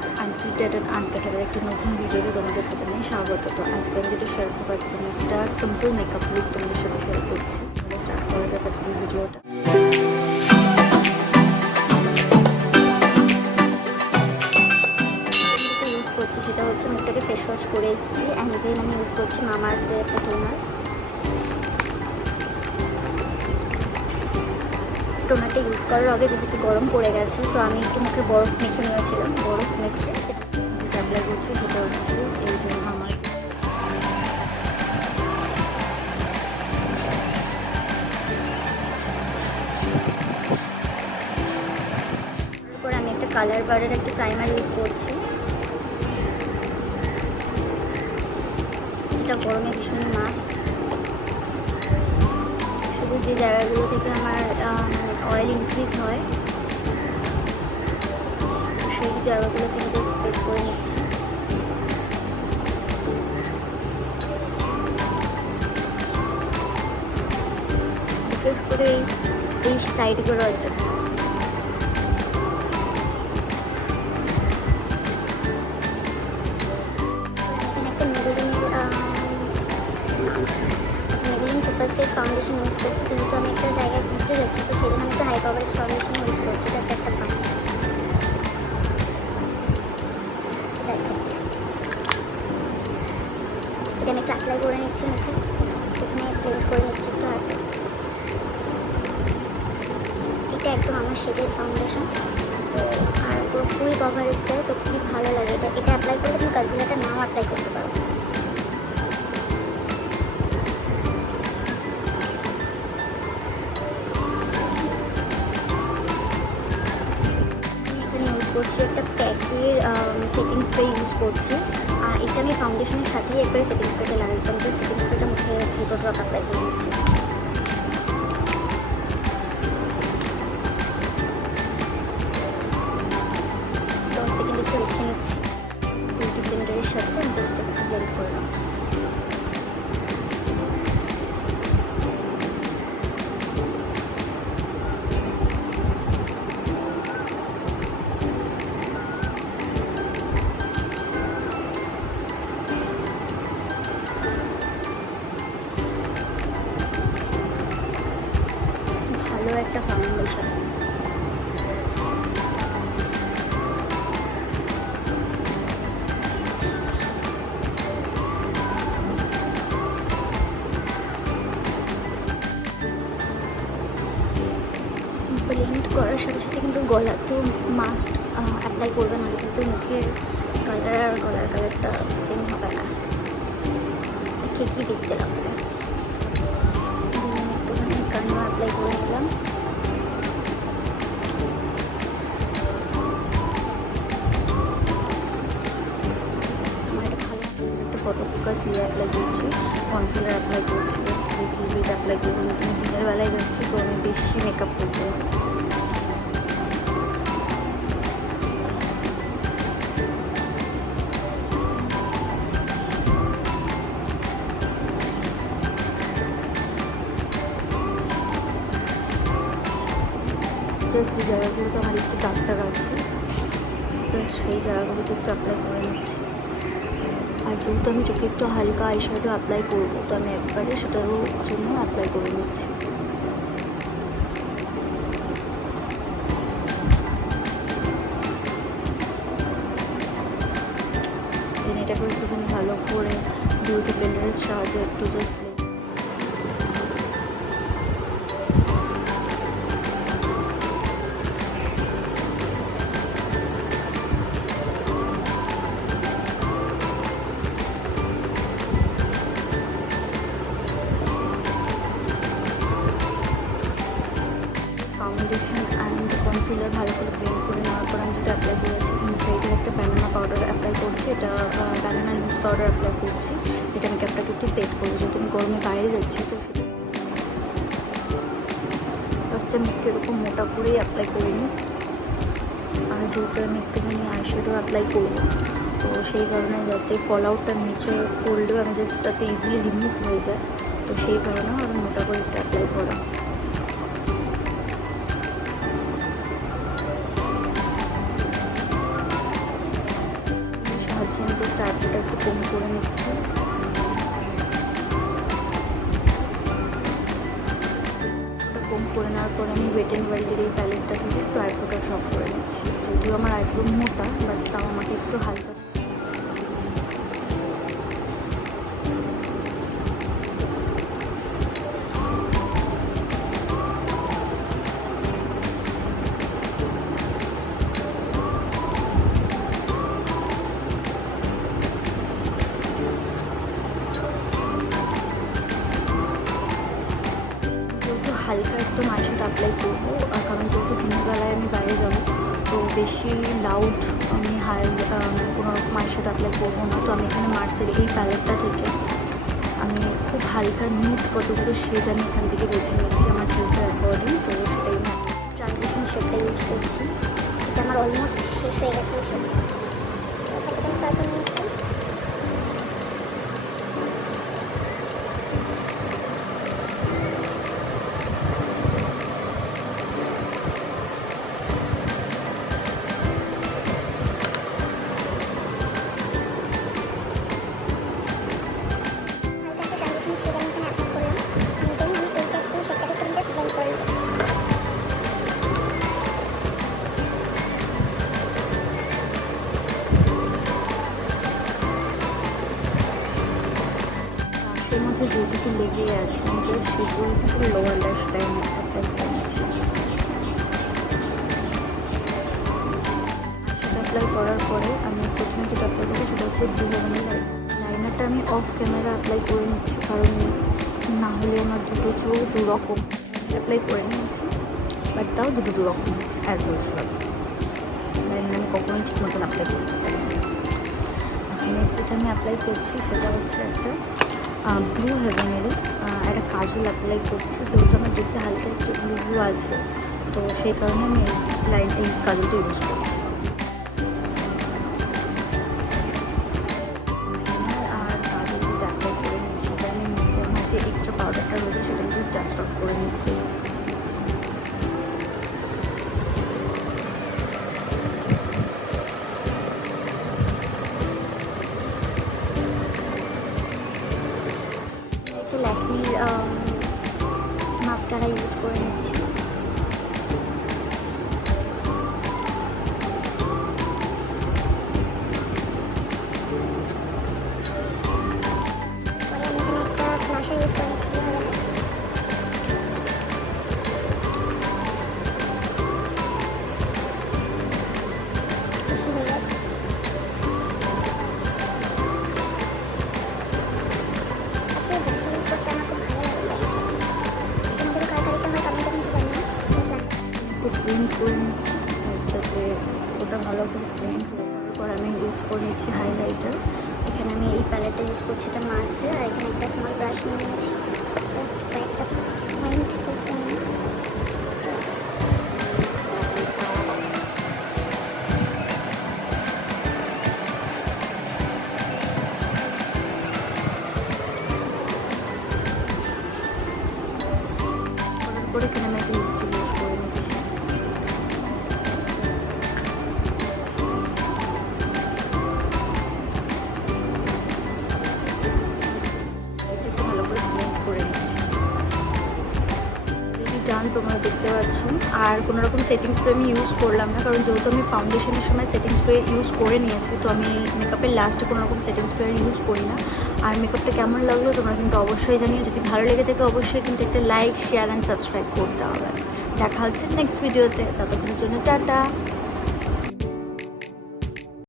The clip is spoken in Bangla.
গাইস, আনফিল্টার্ড অ্যান্ড আনকাটারের একটি নতুন ভিডিওতে তোমাদের কাছে জানাই স্বাগত। তো আজকে আমি যেটা শেয়ার করবো, আজকে আমি একটা সিম্পল মেকআপ লুক তোমাদের সাথে শেয়ার করছি। স্টার্ট করা যাক আজকের ভিডিওটা। ইউজ করছি সেটা হচ্ছে, মুখটাকে ফেস ওয়াশ করে এসেছি অ্যান্ড দেন আমি ইউজ করছি মামাআর্থের একটা টোনারটা ইউজ করার আগে যেহেতু গরম পড়ে গেছে, তো আমি একটু মুখে বরফ মেখে নিয়েছিলাম। বরফ মেখে যেটা অ্যাপ্লাই করছি সেটা হচ্ছে এই যে আমার তারপর আমি একটা কালার বারের একটা প্রাইমার ইউজ করছি, যেটা গরমে ভীষণই মাস্ট। শুধু যে জায়গাগুলো থেকে আমার অয়েল ইনক্রিজ হয় সেই জায়গাগুলো থেকে জাস্ট প্রেস করে নিচ্ছি। বিশেষ করে এই সাইডগুলো একটা সুপারস্টেট ফাউন্ডেশন ইউজ করছি, যেহেতু আমি একটা জায়গায় ঘুরতে যাচ্ছি, তো সেই জন্য আমি একটা হাই কভারেজ ফাউন্ডেশন ইউজ করছি, জাস্ট একটা পাম্প। এটা আমি একটা অ্যাপ্লাই করে নিচ্ছি মুখে, এখানে ব্লেন্ড করে নিচ্ছি একটু হাতে। এটা একদম আমার শেডের ফাউন্ডেশন, তো আর পুরো ফুল কভারেজ দেয়, তো খুবই ভালো লাগে। এটা অ্যাপ্লাই করলে তুমি কনসিলারটা নাও অ্যাপ্লাই করতে পারো। করছি একটা প্যাকের সেটিং স্প্রে ইউজ করছি, আর এটা আমি ফাউন্ডেশনের সাথেই একবারে সেটিং স্প্রেটা লাগাইতাম। তো সেটিং স্প্রেটা মুখে 2 ড্রপ অ্যাপ্লাই করে দিচ্ছি। তো সেকেন্ড একটু রেখে নিচ্ছি বিউটি ব্লেন্ডারের সাথে, আমি জাস্ট একটু ব্লেন্ড করলাম। একটা ফাউন্ডেশন ব্লেন্ড করার সাথে সাথে কিন্তু গলাতেও মাস্ট অ্যাপ্লাই করবে, নাহলে কিন্তু মুখের কালার আর গলার কালারটা সেম হবে না, ঠিকই দেখতে লাগবে। একটুখানি কান্না অ্যাপ্লাই করে নিলাম। ফটো ফোকাস ইয়ে অ্যাপ্লাই করছি, কনসিলার অ্যাপ্লাই করছি, লিড অ্যাপ্লাই করবো। আমি দিনের বেলায় যাচ্ছি, তো আমি বেশি মেকআপ করবো। জাস্ট যে জায়গাগুলোতে আমার একটু দাগ দাগ আছে, জাস্ট সেই জায়গাগুলোতে একটু অ্যাপ্লাই করে নিচ্ছি। আর যেহেতু আমি চোখে একটু হালকা আইশ্যাডো অ্যাপ্লাই করবো, তো আমি একবারে সেটারও জন্য অ্যাপ্লাই করে নিচ্ছি। এটাকে একটুখানি ভালো করে বিউটি ব্লেন্ডারের সাহায্যে একটু জাস্ট ফাউন্ডেশন অ্যান্ড কনসিলার ভালো করে ব্লেন্ড করে নেওয়ার পর আমি যেটা অ্যাপ্লাই করেছি, ইনসাইডের একটা ব্যানানা পাউডার অ্যাপ্লাই করছি। এটা ব্যানানা লুজ পাউডার অ্যাপ্লাই করছি। এটা আমি ক্যাপটাকে একটু সেট করবো, যেহেতু আমি গরমে বাইরে যাচ্ছি, তো ফার্স্টে মুখে এরকম মোটা করেই অ্যাপ্লাই করে নিই। আর যেহেতু আমি একটুখানি আইশ্যাডো অ্যাপ্লাই করবো, তো সেই কারণে যাতে ফল আউটটা নিচে করলেও আমি জাস্ট তাতে ইজিলি রিমুভ হয়ে যায়, তো সেই কারণে আমি মোটা করে একটু অ্যাপ্লাই করা। আইব্রোটা একটু কম করে নিচ্ছি। কম করে নেওয়ার পরে আমি ওয়েট অ্যান্ড ওয়াইল্ডের এই প্যালেটটা থেকে একটু আইব্রোটা চপ করে নিচ্ছি। যদিও আমার আইব্রো মোটা, বাট তাও আমাকে একটু হালকা হালকা একদম আইশ্যাডো অ্যাপ্লাই করবো, কারণ যেহেতু দিনের বেলায় আমি বাইরে যাবো, তো বেশি লাউড আমি কোনো রকম আইশ্যাডো অ্যাপ্লাই করবো না। তো আমি এখানে মার্সের এই প্যালেটটা থেকে আমি খুব হালকা নিউড কতগুলো শেড আমি এখান থেকে বেছে নিচ্ছি আমার ড্রেসের অ্যাকর্ডিং। তো সেটাই আমি ট্রানজিশন শেডটা ইউজ করছি। এটা আমার অলমোস্ট শেষ হয়ে গেছে এই শেডটা, তারপর নিচ্ছি। এর মধ্যে যেটুকু লেগে আছে আমি জাস্ট সেগুলো লোয়ার ল্যাশটাই অ্যাপ্লাই করে নিচ্ছি। সেটা অ্যাপ্লাই করার পরে আমি প্রথমে যেটা অ্যাপ্লাই করবো সেটা হচ্ছে ব্লু হেভেনের লাইনারটা আমি অফ ক্যামেরা অ্যাপ্লাই করে নিচ্ছি, কারণ না হলে আমার দুটো চোখ দুরকম অ্যাপ্লাই করে নিয়েছি, বাট তাও দুটো রকম হচ্ছে অ্যাজ ইউজুয়াল। লাইনার আমি কখনোই ঠিক মতন অ্যাপ্লাই করতে পারি। আচ্ছা, নেক্সট যেটা আমি অ্যাপ্লাই করছি সেটা হচ্ছে একটা ব্লু হেভেনেরই একটা কাজল অ্যাপ্লাই করছি। যেহেতু আমার ড্রেসে হালকা একটু ব্লু ব্লু আছে, তো সেই কারণে আমি এই কাজলটা ইউজ করছি। আর কাজলটা অ্যাপ্লাই করে নিচ্ছি, আমি মুখে আমার যে এক্সট্রা পাউডারটা রয়েছে সেটা জাস্ট ডাস্ট অফ করে নিচ্ছি। ল্যাকমির মাস্কারা ইউজ করে নিচ্ছি। প্রিন্ট করে নিচ্ছি, যাতে ওটা ভালো করে প্রিন্ট হয়ে যাওয়ার পর আমি ইউজ করে নিচ্ছি হাইলাইটার। এখানে আমি এই প্যালেটটা ইউজ করছি, এটা মার্সের। আর এখানে একটা স্মল ব্রাশ নিয়ে নিয়েছি, জাস্ট কয়েকটা পয়েন্ট জাস্ট নিয়ে করে এখানে আমি একটা লিপস্টিক ইউজ করে নিচ্ছি। ভালো করে ব্লেন্ড করে নিচ্ছি। ডান, তোমরা দেখতে পাচ্ছ। আর কোনো রকম সেটিং স্প্রে আমি ইউজ করলাম না, কারণ যেহেতু আমি ফাউন্ডেশনের সময় সেটিং স্প্রে ইউজ করে নিয়েছি, তো আমি মেকআপের লাস্টে কোনো রকম সেটিং স্প্রে ইউজ করি না। আর মেকআপটা কেমন লাগলো তোমরা কিন্তু অবশ্যই জানিও। যদি ভালো লেগে থাকে অবশ্যই কিন্তু একটা লাইক, শেয়ার অ্যান্ড সাবস্ক্রাইব করতে হবে। দেখা হচ্ছে নেক্সট ভিডিওতে, ততক্ষণের জন্য টাটা।